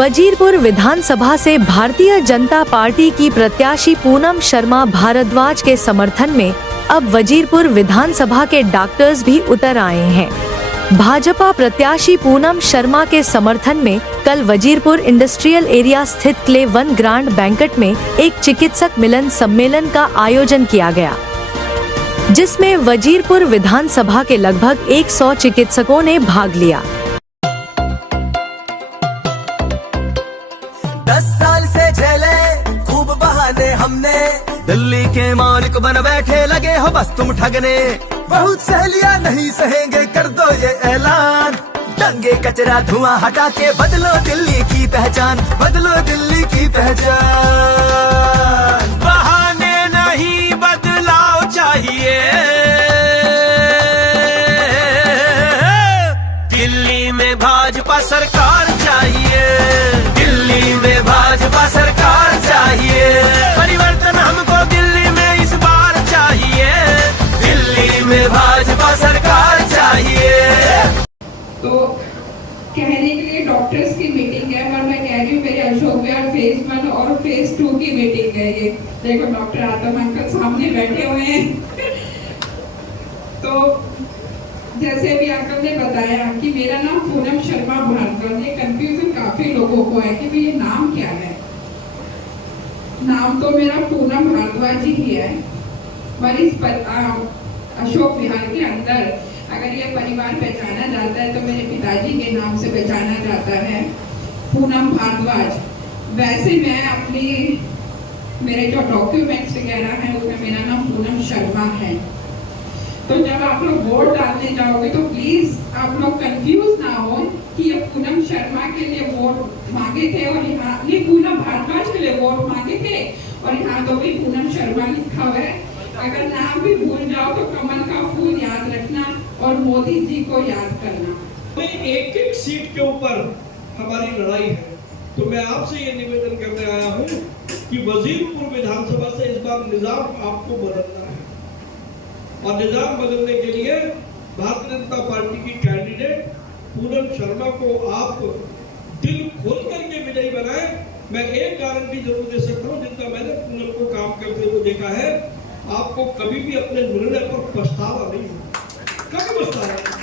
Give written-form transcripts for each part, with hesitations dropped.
वजीरपुर विधानसभा से भारतीय जनता पार्टी की प्रत्याशी पूनम शर्मा भारद्वाज के समर्थन में अब वजीरपुर विधानसभा के डॉक्टर्स भी उतर आए हैं। भाजपा प्रत्याशी पूनम शर्मा के समर्थन में कल वजीरपुर इंडस्ट्रियल एरिया स्थित क्ले वन ग्रांड बैंकेट में एक चिकित्सक मिलन सम्मेलन का आयोजन किया गया, जिसमें वजीरपुर विधानसभा के लगभग 100 चिकित्सकों ने भाग लिया। 10 साल से झेले खूब बहाने हमने, दिल्ली के मालिक बन बैठे लगे हो बस तुम ठगने। बहुत सहेलियां नहीं सहेंगे कर दो ये ऐलान, दंगे कचरा धुआं हटा के बदलो दिल्ली की पहचान, बदलो दिल्ली की पहचान। बहाने नहीं बदलाव चाहिए, दिल्ली में भाजपा सरकार चाहिए, दिल्ली में भाजपा सरकार चाहिए। परिवर्तन हमको दिल्ली में इस बार चाहिए, दिल्ली में भाजपा सरकार चाहिए। तो कहने के लिए डॉक्टर्स की मीटिंग है, और मैं कह रही हूँ मेरे अशोक विहार फेज 1 और फेज 2 की मीटिंग है। ये देखो डॉक्टर आदम अंकल सामने बैठे हुए हैं। तो जैसे भी अंकल ने बताया कि मेरा नाम पूनम शर्मा भारद्वाज, ये कंफ्यूजन काफी लोगों को है कि भाई ये नाम क्या है। नाम तो मेरा पूनम भारद्वाज ही है, पर इस अशोक विहार के अंदर अगर ये परिवार पहचाना जाता है तो मेरे पिताजी के नाम से पहचाना जाता है, पूनम भारद्वाज। वैसे मैं अपनी मेरे जो डॉक्यूमेंट्स वगैरह हैं उसमें मेरा नाम पूनम शर्मा है। तो जब आप लोग वोट डालने जाओगे तो प्लीज आप लोग कंफ्यूज ना हो कि ये पूनम शर्मा के लिए वोट मांगे थे और यहाँ ये पूनम भारद्वाज के लिए वोट मांगे थे और यहाँ तो भी पूनम शर्मा लिखा हुआ है। अगर नाम भी भूल जाओ तो कमल का फूल याद रखना और मोदी जी को याद करना। एक एक सीट के ऊपर हमारी लड़ाई है, तो मैं आपसे ये निवेदन करने आया हूँ कि वजीरपुर विधानसभा से इस बार निजाम आपको बदलना है, और निजाम बदलने के लिए भारतीय जनता पार्टी की कैंडिडेट पूनम शर्मा को आप दिल खोल करके विजयी बनाए। मैं एक गारंटी जरूर दे सकता हूँ, जितना मैंने पूनम को काम करते हुए देखा है, आपको कभी भी अपने निर्णय पर पछतावा नहीं होगा, कभी पछतावा नहीं।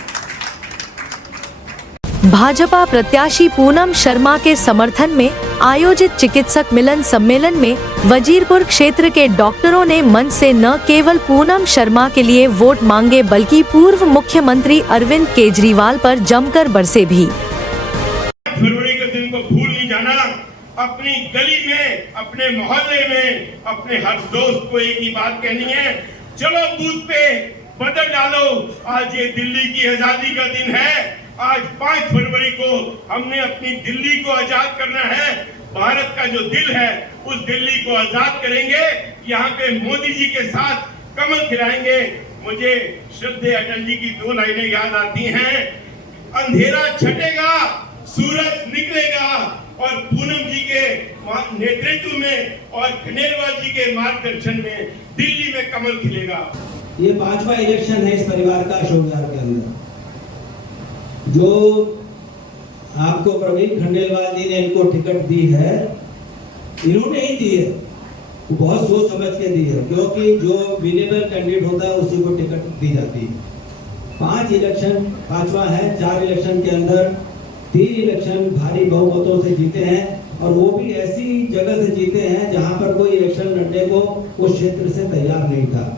भाजपा प्रत्याशी पूनम शर्मा के समर्थन में आयोजित चिकित्सक मिलन सम्मेलन में वजीरपुर क्षेत्र के डॉक्टरों ने मंच से न केवल पूनम शर्मा के लिए वोट मांगे बल्कि पूर्व मुख्यमंत्री अरविंद केजरीवाल पर जमकर बरसे भी। फरवरी के दिन को भूल नहीं जाना, अपनी गली में, अपने मोहल्ले में, अपने हर दोस्त को एक ही बात कहनी है, चलो बूथ पे बदल डालो। आज ये दिल्ली की आजादी का दिन है, आज 5 फरवरी को हमने अपनी दिल्ली को आजाद करना है। भारत का जो दिल है उस दिल्ली को आजाद करेंगे, यहाँ पे मोदी जी के साथ कमल खिलाएंगे। मुझे श्रद्धेय अटल जी की 2 लाइनें याद आती हैं, अंधेरा छटेगा सूरज निकलेगा, और पूनम जी के नेतृत्व में और खंडेलवाल जी के मार्गदर्शन में दिल्ली में कमल खिलेगा। ये 5वां इलेक्शन है इस परिवार का अशोक विहार के अंदर। जो आपको प्रवीण खंडेलवाल जी ने इनको टिकट दी है, इन्होंने ही दी है, वो बहुत सोच समझ के दी है, क्योंकि जो विनेबल कैंडिडेट होता है उसी को टिकट दी जाती है। 5 इलेक्शन, 5वां है, 4 इलेक्शन के अंदर 3 इलेक्शन भारी बहुमतों से जीते हैं, और वो भी ऐसी जगह से जीते हैं जहां पर कोई इलेक्शन लड़ने को उस क्षेत्र से तैयार नहीं था।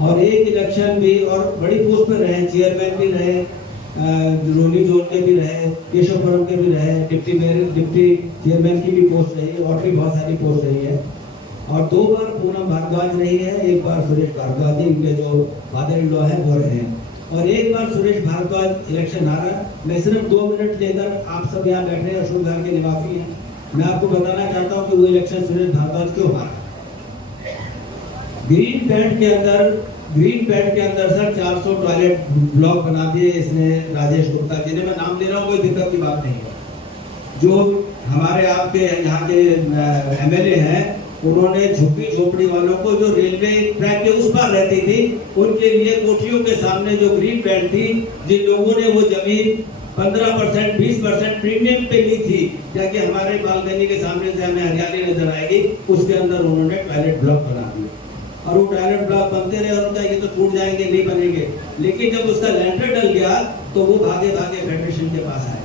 और एक इलेक्शन भी और बड़ी पोस्ट पर रहे, चेयरमैन भी रहे, रोनी जोन के भी रहे, केशवपुरम के भी रहे, डिप्टी चेयरमैन की भी पोस्ट रही, और भी बहुत सारी पोस्ट रही है। और 2 बार पूनम भारद्वाज रही है, 1 बार सुरेश भारद्वाज, इनके जो फादर इन लॉ है वो रहे हैं, और 1 बार सुरेश भारद्वाज इलेक्शन हारा। मैं सिर्फ 2 मिनट लेकर, आप सब यहाँ बैठे हैं, अशोक विहार के निवासी हैं, मैं आपको बताना चाहता हूँ कि वो इलेक्शन सुरेश भारद्वाज क्यों हारा। ग्रीन बेल्ट के अंदर सर 400 टॉयलेट ब्लॉक बना दिए इसने, राजेश गुप्ता जी ने, मैं नाम ले रहा हूँ, कोई दिक्कत की बात नहीं है। जो हमारे आपके यहाँ के MLA हैं, उन्होंने झुग्गी झोपड़ी वालों को, जो रेलवे ट्रैक के उस पार रहती थी, उनके लिए कोठियों के सामने जो ग्रीन बेल्ट थी, जिन लोगों ने वो जमीन 15%, 20% प्रीमियम पे ली थी, ताकि हमारे बालकनी के सामने से हमें हरियाली नजर आएगी। उसके अंदर उन्होंने टॉयलेट ब्लॉक बना दिया और वो टॉयलेट ब्लॉक बनते रहे और उनका ये तो टूट जाएंगे, नहीं बनेंगे। लेकिन जब उसका लेंटर डल गया तो वो भागे भागे फेडरेशन के पास आए,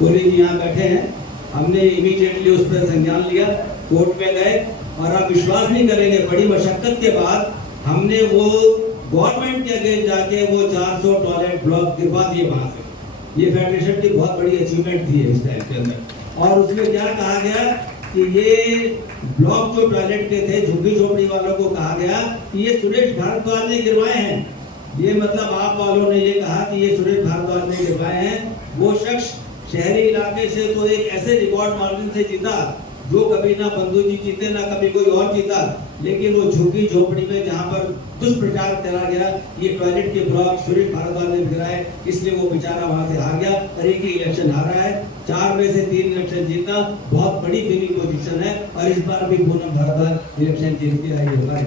बोले जी यहाँ बैठे हैं। हमने इमीडिएटली उस पर संज्ञान लिया, कोर्ट में गए और आप विश्वास नहीं करेंगे, बड़ी मशक्कत के बाद हमने वो गवर्नमेंट के अगेंस्ट जाके वो 400 टॉयलेट ब्लॉक गिरवा दिए वहां से। ये फेडरेशन की बहुत बड़ी अचीवमेंट थी इस टाइम के अंदर। और उसमें क्या कहा गया कि ये ब्लॉक जो टॉयलेट के थे, झुग्गी झोपड़ी वालों को कहा गया कि ये सुरेश भारद्वाज ने गिरवाए हैं। ये मतलब आप वालों ने ये कहा कि ये सुरेश भारद्वाज ने गिरवाए हैं। वो शख्स शहरी इलाके से तो एक ऐसे रिकॉर्ड मार्जिन से जीता जो कभी ना बंधु जी जीते ना कभी कोई और जीता, लेकिन वो झुग्गी झोपड़ी में जहाँ पर दुष्प्रचार चला गया, ये टॉयलेट के ब्लॉक सुरेश भारद्वाज ने गिराए, इसलिए वो बेचारा वहां से हार गया और एक ही इलेक्शन हारा है। 4 में से 3 इलेक्शन जीतना बहुत बड़ी विनिंग पोजीशन है और इस बार भी पूनम भारद्वाज इलेक्शन जीत के आई होगा।